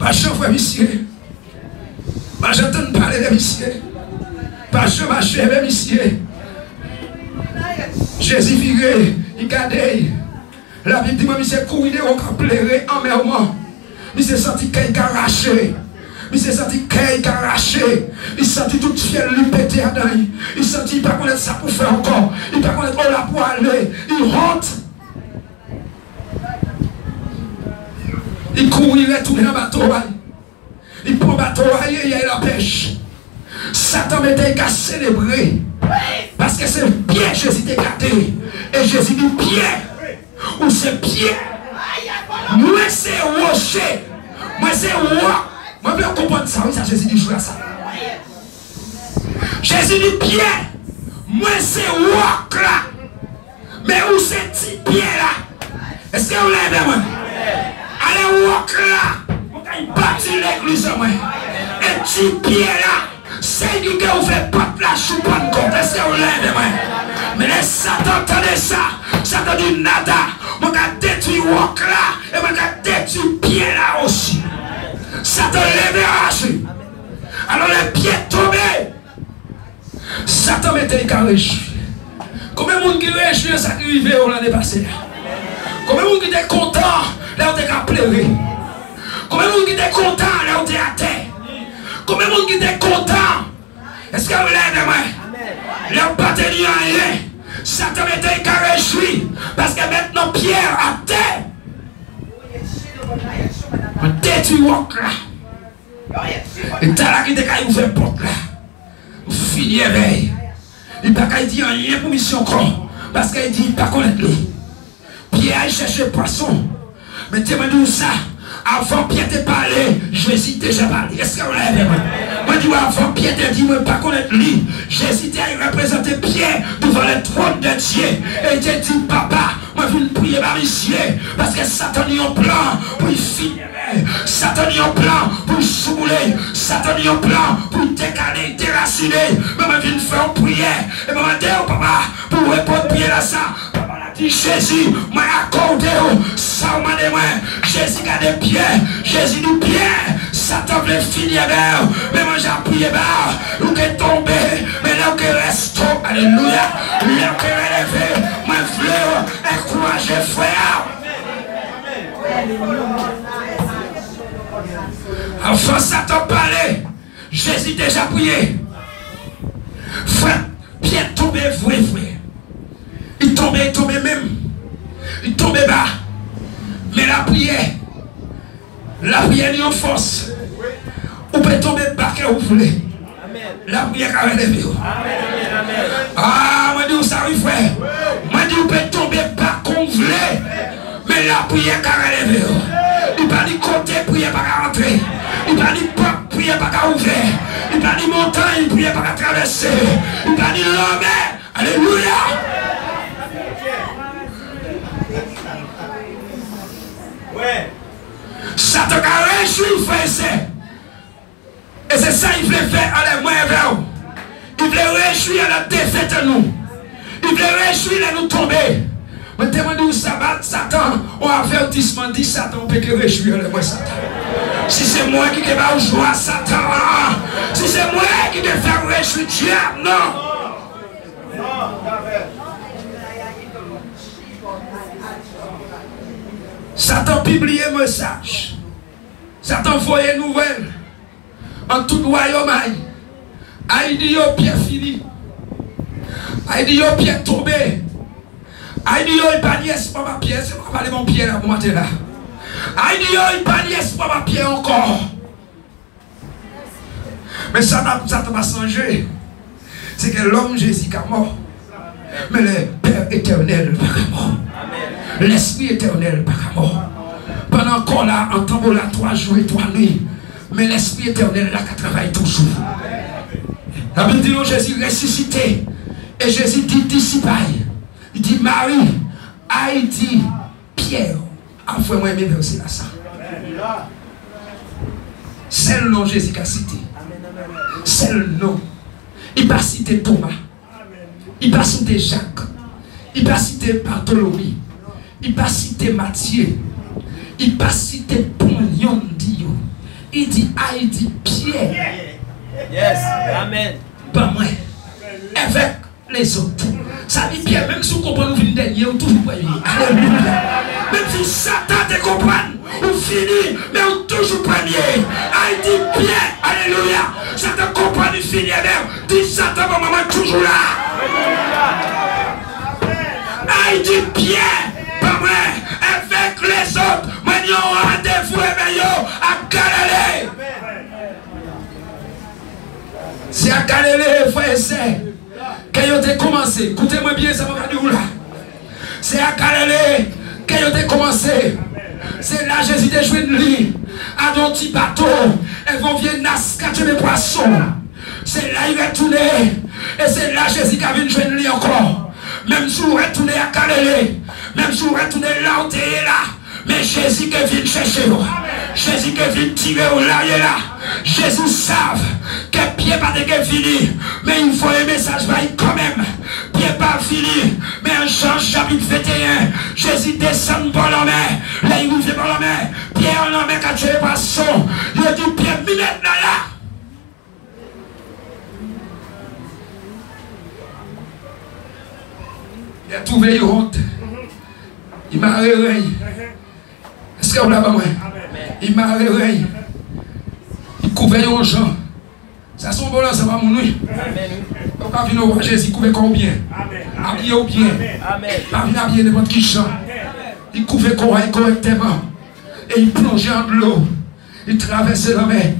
Pas je vois monsieur. Pas j'entends parler de monsieur. Pas je marche de monsieur. Jésus viré, il gardait. La Bible dit, moi, monsieur courir au camp pleurer en mer. Monsieur senti qu'il a arraché. Monsieur senti qu'il a arraché. Il sentit tout fiel lui péter à dedans. Il sentit qu'il ne peut pas connaître ça pour faire encore. Il ne peut pas connaître où là pour aller. Il rentre. Il court, il retourne dans le bateau. Il prend le bateau, il y a la pêche. Satan mettait qu'à célébrer. Parce que c'est le pied Jésus t'a gardé. Et Jésus dit pied. Ou c'est pied. Moi c'est rocher. Moi c'est roi. Moi je veux comprendre ça. Oui, ça Jésus dit joue à ça. Jésus dit pied. Moi c'est roi là. Mais où c'est petit pied là? Est-ce que vous l'avez moi? Allez roi là. Il bâtit l'église moi. Et petit pied là. C'est qui vous fait pas de la choupe en compte. Est-ce que vous l'avez moi? Mais les Satan entendait ça. Satan dit nada. Moi je détruit roc là. Et moi je détruit pied là aussi. Satan lève arraché. Alors les pieds tombés. Satan mettait qu'à réjouir. Combien de monde qui réjouit ça qui arrivait l'année passée? Combien de monde qui était content là où tu as pleuré? Combien de monde qui était content là où tu es à terre? Combien de monde qui était content? Est-ce que vous l'avez moi? Là où pas tenu rien. Satan était qu'à réjouir. Parce que maintenant Pierre à terre. On détruit roc là. Et t'as là qui était qu'à ouvrir porte là. Fini éveil. Il n'a pas dit rien pour mission encore. Parce qu'il dit pas connaître lui. Pierre a cherché poisson. Mais tu me dis ça. Avant Pierre te parler, Jésus déjà parlé. Est-ce que vous l'avez moi? Moi je dis avant Pierre te dit, moi pas connaître lui. Jésus t'a représenté Pierre devant le trône de Dieu. Et il t'a dit, papa, moi je viens prier par ici. Parce que Satan a un plan pour finir. Satan a un plan pour souler. Satan a un plan pour décaler, déraciner. Mais je viens faire une prière. Et je vais dire, papa, pour répondre prière à ça. Jésus m'a accordé ça m'a dit Jésus a des pieds, Jésus du pied, Satan veut finir mais moi j'ai prié où est tombé, mais là où est resté, alléluia, là où est relevé, moi je veux encourager frère. Enfin Satan parlait, Jésus déjà prié, frère, Pierre tombé, vrai. Il tombait même. Il tombait bas. Mais la prière est en force. Vous pouvez tomber bas que vous voulez. La prière a relevé. Ah, moi je dis ça, oui, frère. Moi je dis vous pouvez tomber bas qu'on voulait. Mais la prière a relevé. Il ne pas dit côté, prière pas rentrer. Il ne pas dit porte, prière pas ouvrir. Il ne pas dit montagne, prière pas traverser. Il ne pas dit l'homme. Alléluia. Satan a réjoui, frère. Et c'est ça qu'il voulait faire à la moyenne vers vous. Il voulait réjouir à la défaite de nous. Il voulait réjouir à nous tomber. Mais demandez au sabbat, Satan, on avertissement dit Satan, on peut que réjouir à la moyenne Satan. Si c'est moi qui vais pas joie Satan, si c'est moi qui vais faire réjouir diable, non. Satan publie un message. Satan voyait une nouvelle. En tout royaume, il dit yo Pierre fini. Il dit yo Pierre tombé. Il dit yo il pas nièce pas ma Pierre. C'est pas parler mon Pierre là pour matin là. Il dit yo il pas nièce pas ma Pierre encore. Mais ça n'a pas changé. C'est que l'homme Jésus est mort. Mais le Père éternel n'est pas mort. L'Esprit éternel n'est pas mort. Pendant encore là, en tambour là, 3 jours et 3 nuits. Mais l'Esprit éternel là qui travaille toujours. La Bible dit, Jésus ressuscité. Et Jésus dit, disciple. Il dit, Marie. Il dit, Pierre. Enfin, moi, je verset là ça. C'est le nom Jésus qui a cité. C'est le nom. Il n'a pas cité Thomas. Il n'a pas cité Jacques. Il n'a pas cité Bartholomew. Il n'a pas cité Matthieu. Il n'a pas cité Pognon Dio. Il dit, il dit, Pierre. Yes, amen. Pas moi. Avec les autres. Ça dit Pierre, même si vous comprenez, vous venez dernier, vous toujours premier. Alléluia. Même si Satan te comprend, vous finissez, mais vous toujours premier. Il dit Pierre, alléluia. Satan comprend, il finit même. Dit Satan, mon maman, toujours là. Il dit Pierre, pas moi. Avec les autres, moi, nous avons rendez-vous à Galilée. C'est à Galilée, frère et sœur, quand vous avez commencé. Écoutez-moi bien, ça m'a dit là. C'est à Galilée que vous avez commencé. C'est là Jésus a joué de lui. À ton petit bateau. Elles vont venir nascater mes poissons. C'est là il va tourner. Et c'est là Jésus qui a vu jouer de lui encore. Même si vous retournez à Galilée. Même si vous retournez là où tu es là. Mais Jésus qui vient chercher vous. Jésus qui vient tirer au là et là. Jésus savent que Pierre pas de fini. Mais il faut un message quand même. Pierre pas fini. Mais en Jean chapitre 21. Jésus descend par la mer. Là il ouvre par la mer. Pierre en la mer quand tu es poisson. Il dit Pierre minute là. Il a trouvé une honte. Il m'a réveillé. Est-ce que vous l'avez moi? Il m'a réveillé. Il couvrait aux gens. Ça son bon là, ça va mon nuit. On va venir voir Jésus, couvrait combien? Habillé ou bien? Pas venir habiller n'importe qui chant. Il couvrait correctement. Et il plongeait en l'eau. Il traversait la mer.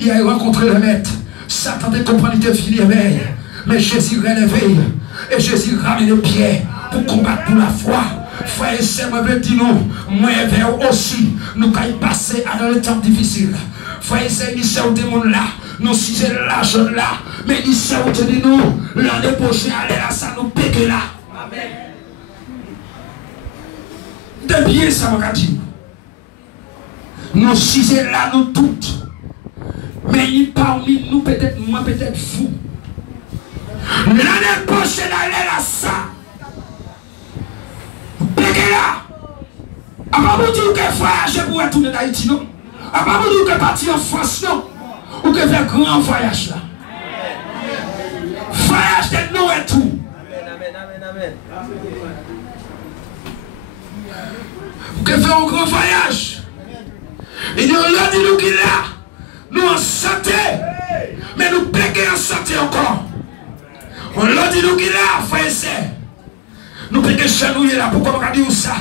Il a rencontré le maître. Satan de comprendre, il était fini éveil. Mais Jésus relève. Et Jésus ramène les pieds pour combattre pour la foi. Frère et sœur, moi je dis nous, moi vers aussi, nous allons passer dans le temps difficile. Frère et sœur, nous sommes des gens là, nous sommes l'argent là, mais nous sommes de nous, l'année prochaine, aller là, ça nous pique là. Amen. De bien, ça m'a dit. Nous sommes là, nous toutes. Mais il parmi nous, peut-être, moi, peut-être fou. L'année prochaine, aller là, ça. Pégué là. A pas vous dire que voyage pour retourner d'Haïti, non? A pas vous dire que partir en France, non? Ou que faire grand voyage là? Voyage de nous et tout. Amen. Ou que faire un grand voyage? Et nous, là, dit-nous qu'il là. Nous en santé. Mais nous pégués en santé encore. On l'a dit-nous qu'il là, frère et sœur. Nous pégués chanouiller là, pourquoi on a dit ça?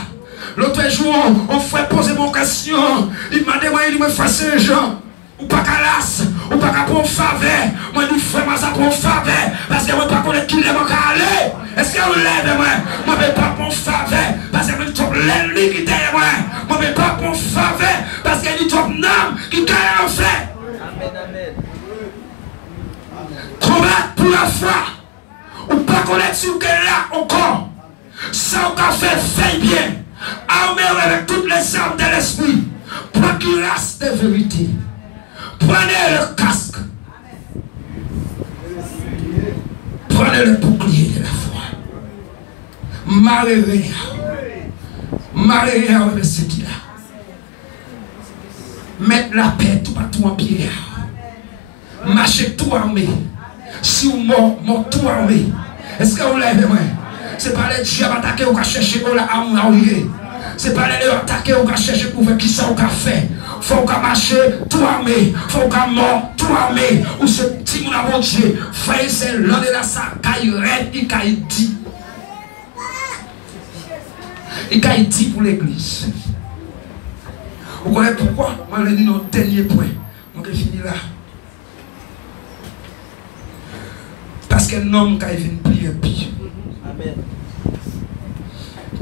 L'autre jour, on fait poser mon question. Il m'a demandé, il m'a fait ces gens. Ou pas qu'à l'as, ou pas qu'à prendre faveur. Moi, je fais moi ça pour faveur. Parce que moi, pas connaître qui l'aime qu'à aller. Est-ce qu'on lève, moi? Moi, je ne pas prendre faveur. Parce que je trouve l'ennemi qui derrière moi. Moi, je ne pas prendre faveur. Parce qu'il y a trop d'âmes qui gagnent en fait. Amen. Combattre pour la foi. Ou pas connaître ce qu'elle a encore. Ça, on a fait bien. Armé avec toutes les armes de l'esprit. Prenez race de vérité. Prenez le casque. Prenez le bouclier de la foi. Marrez avec ce qu'il a. Mettre la paix tout partout en pied. Marchez tout armé. Si vous mort tout armé. Est-ce que vous l'avez moi? C'est pas les dieux attaquer ou chercher la arme à oublier. C'est pas les attaquer ou chercher pour faire qui ça ou fait. Faut qu'on marche tout armé. Faut qu'on mort tout armé. Ou ce petit moun à mon Dieu. Frère, c'est l'un de la sa caille red, il caille dit. Il caille dit pour l'église. Vous connaissez pourquoi? Moi, je dis notre dernier point. Donc, je finis là. Parce qu'un homme qui vient prier pire. Amen.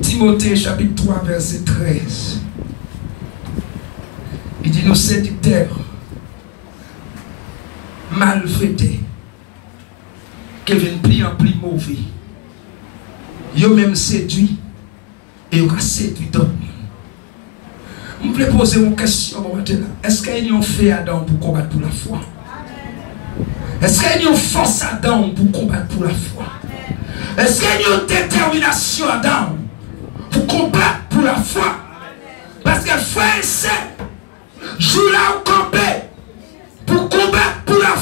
Timothée chapitre 3 verset 13. Il dit nos séducteurs malfaités qui viennent plus en plus mauvais. Ils ont même séduit et ils ont séduit d'autres. Je voulais poser une question maintenant. Est-ce qu'ils ont fait Adam pour combattre pour la foi? Est-ce qu'il y a une force Adam pour combattre pour la foi? Est-ce qu'il y a une détermination Adam pour combattre pour la foi? Parce que frère et sœur, jour là où camper,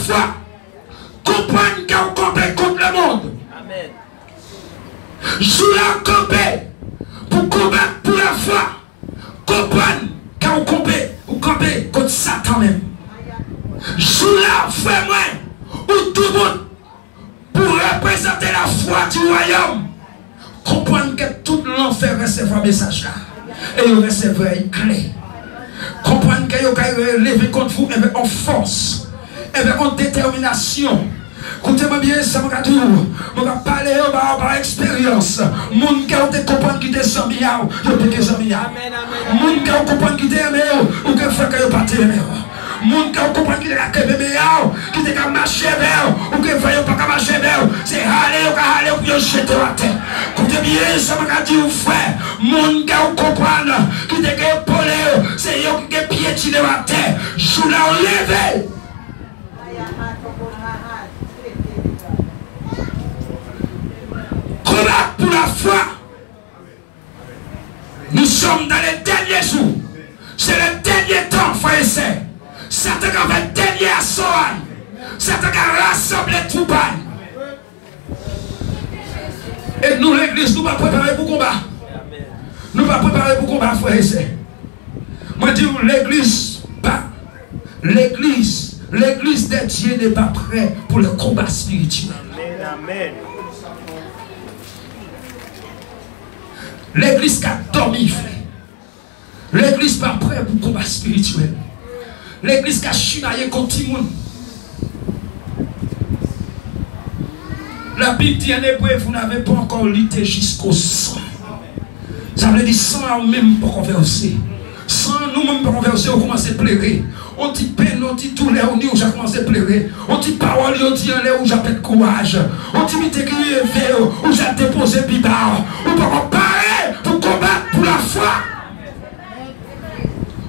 foi. Comprendre qu'on campé contre le monde. Amen. Jouer à camper pour combattre pour la foi. Comprendre qu'on campé contre Satan même. Jouer à frère moi, ou tout le monde pour représenter la foi du royaume. Comprendre que tout l'enfer recevra un message là. Et il recevra une clé. Comprendre que vous pouvez lever contre vous en force, en détermination. Écoutez-moi bien, ça m'a dit, on va parler par expérience. Moun qui a compris qui était 100 milliards, il a payé 100 milliards. Moun qui a compris qui était aimé, ou qui fait que il pas aimé. Moun qui a compris qui était la meilleur, qui était qu'à marcher vers, ou qui fait pas marcher vers, c'est aller pour jeter à terre. Écoutez bien, ça m'a dit, frère, moun qui a compris qui était épaulé, c'est eux qui piétiné à terre. Je l'ai enlevé. Combat pour la foi. Nous sommes dans les derniers jours. C'est le dernier temps, frères et sœurs. Satan va faire le dernier assaut. Satan va rassembler tout le monde. Et nous, l'église, nous ne sommes pas préparés pour le combat. Nous ne sommes pas préparés pour le combat, frères et sœurs. Moi, je dis, l'église de Dieu n'est pas prête pour le combat spirituel. Amen. L'église qui a dormi, frère. L'église pas prête pour le combat spirituel. L'église qui a chinaillé contre tout le monde. La Bible dit en hébreu, vous n'avez pas encore lutté jusqu'au sang. Ça veut dire sans même pas converser. Sans nous-mêmes pas converser, on commence à pleurer. On dit peine, on dit douleur, on dit où j'ai commencé à pleurer. On dit parole, on dit en l'air où j'ai perdu courage. On dit m'y t'écrire où j'ai déposé bibard. On peut comparer pour combattre pour la foi.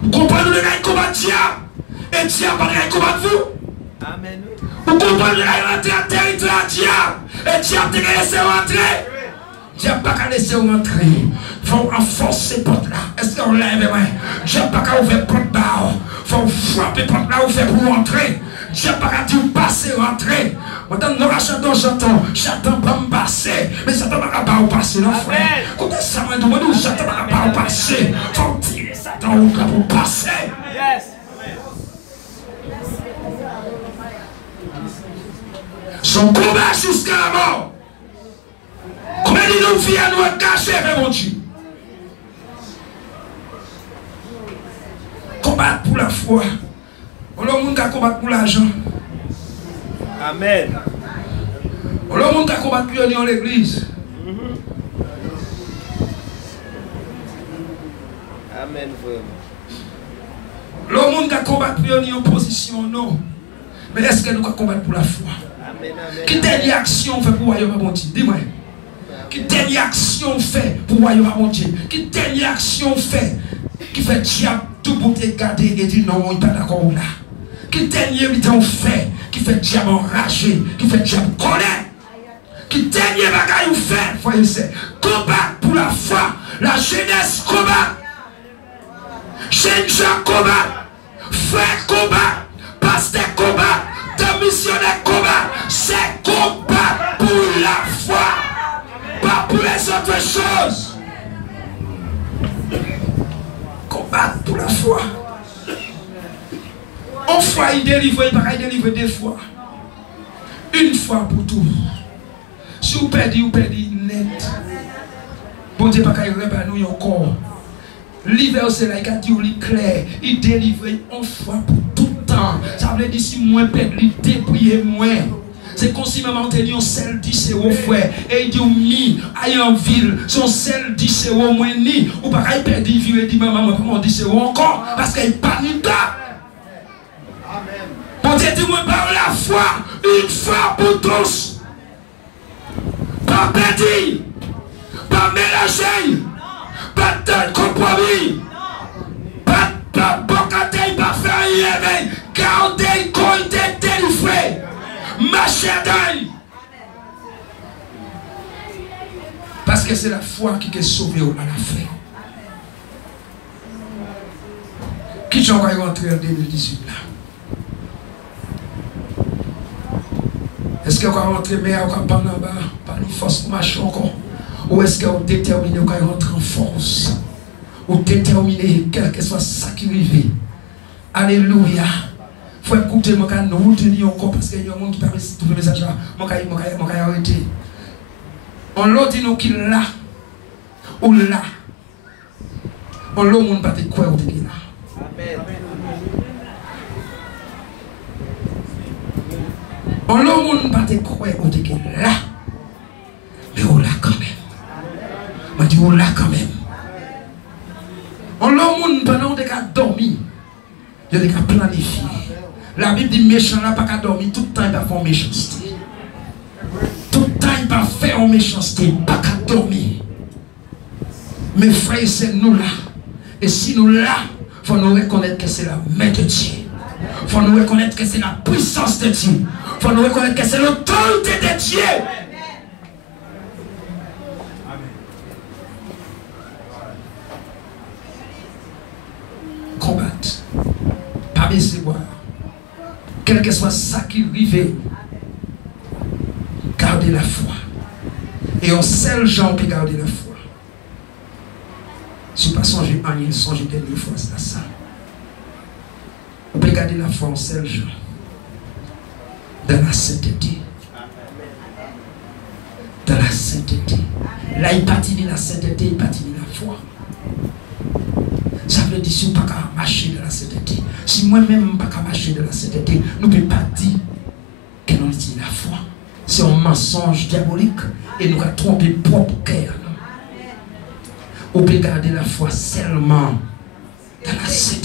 Vous comprenez le combat de diable. Et diable pas le combat de vous. Amen. Vous comprenez le rentrer en territoire diable. Et diable te laisser rentrer. Diable pas qu'à laisser rentrer. Il faut renforcer cette porte là. Est-ce qu'on lève les mains? Diable pas qu'à ouvrir porte là. Il faut frapper porte là où fait pour rentrer. Diable pas qu'à dire passer, rentrer. Maintenant, nous rachetons, j'attends pas me passer. Mais Satan va pas passer, non frère. Quand ça m'a demandé, Satan va pas passer. Il faut tirer Satan pour passer. Yes. Son combat jusqu'à la mort. Combien de nous viennent nous cacher avec mon Dieu? Combattre pour la foi. On a monde qui combattre pour l'argent. Amen. On a monde qui combattre pour l'union l'église. Amen, vraiment. Le monde qui combattre pour l'union position, non. Mais est-ce que nous combattons pour la foi? Amen, amen. Qui dernière action fait pour le royaume à mon Dieu? Dis-moi. Qui dernière action fait pour le royaume à mon Dieu? Qui dernière action fait qui fait diable tout pour te garder et dire non, il n'est pas d'accord là? Qui dernier temps fait qui fait diable enragé, qui fait diable colère? Qui dernier bagaille fait, voyez ça? Combat pour la foi, la jeunesse combat, jeune gens combat, frère combat, pasteur combat, missionnaire combat, c'est combat pour la foi, pas pour les autres choses. Combat pour la foi. Une fois il délivre, il ne peut pas délivrer deux fois. Une fois pour tout. Si vous perdez net. Bon Dieu, pas qu'il nous encore. L'hiver, c'est là, il a dit clair. Il délivre une fois pour tout le temps. Ça veut dire si moi perdre, il dépouille moins. C'est comme si maman t'a dit un seul 10 euros, frère. Et il dit, mi, aille en ville, son seul 10 euros, moins ni. Ou pas qu'il perd, il dit, maman, comment 10 euros encore? Parce qu'il panique pas. Bon Dieu, dis-moi par la foi, une fois pour tous. Pas perdu, pas mélangé, pas de compromis, pas de bocaté, pas faire rien, garder, compter, délivrer, marcher d'œil. Parce que c'est la foi qui est sauvée à la fin. Qui j'en va rentrer en 2018 là? que vous rentrez, mais vous avez pas en bas, par les forces pour marcher encore? Ou est-ce que vous déterminez, vous rentrer en force? Ou déterminez, quel que soit ça qui arrive? Alléluia. Il faut écouter, je vais nous retenir encore parce qu'il y a un monde qui permet tout le message là. Je vais arrêter. On l'a dit nous qu'il est là. Ou là. On l'a monde pas de quoi ou de là. Amen. On l'a monde pas de quoi ou de là. Mais on l'a quand même. Je dis on l'a quand même. On l'a monde pendant qu'on a dormi. Il y a planifié. La Bible dit méchant n'a pas qu'à dormir, tout le temps il va faire méchanceté. Tout le temps il va faire méchanceté, pas qu'à dormir. Mes frères, c'est nous là. Et si nous là, il faut nous reconnaître que c'est la main de Dieu. Il faut nous reconnaître que c'est la puissance de Dieu. Il faut nous reconnaître que c'est l'autorité de Dieu. Combattre. Pas baisser boire. Quel que soit ça qui arrive, gardez la foi. Et en seul gens peut garder la foi. Si pas songer en rien, songer dernière fois, c'est ça. On peut garder la foi en seul gens. Dans la sainteté. Dans la sainteté. Là, il patine la sainteté, il patine la foi. Ça veut dire si on ne peut pas marcher de la sainteté. Si moi-même je ne peux pas marcher de la sainteté, nous ne pouvons pas dire que nous dit la foi. C'est un mensonge diabolique et nous avons trompé propre cœur. On peut garder la foi seulement dans la sainteté.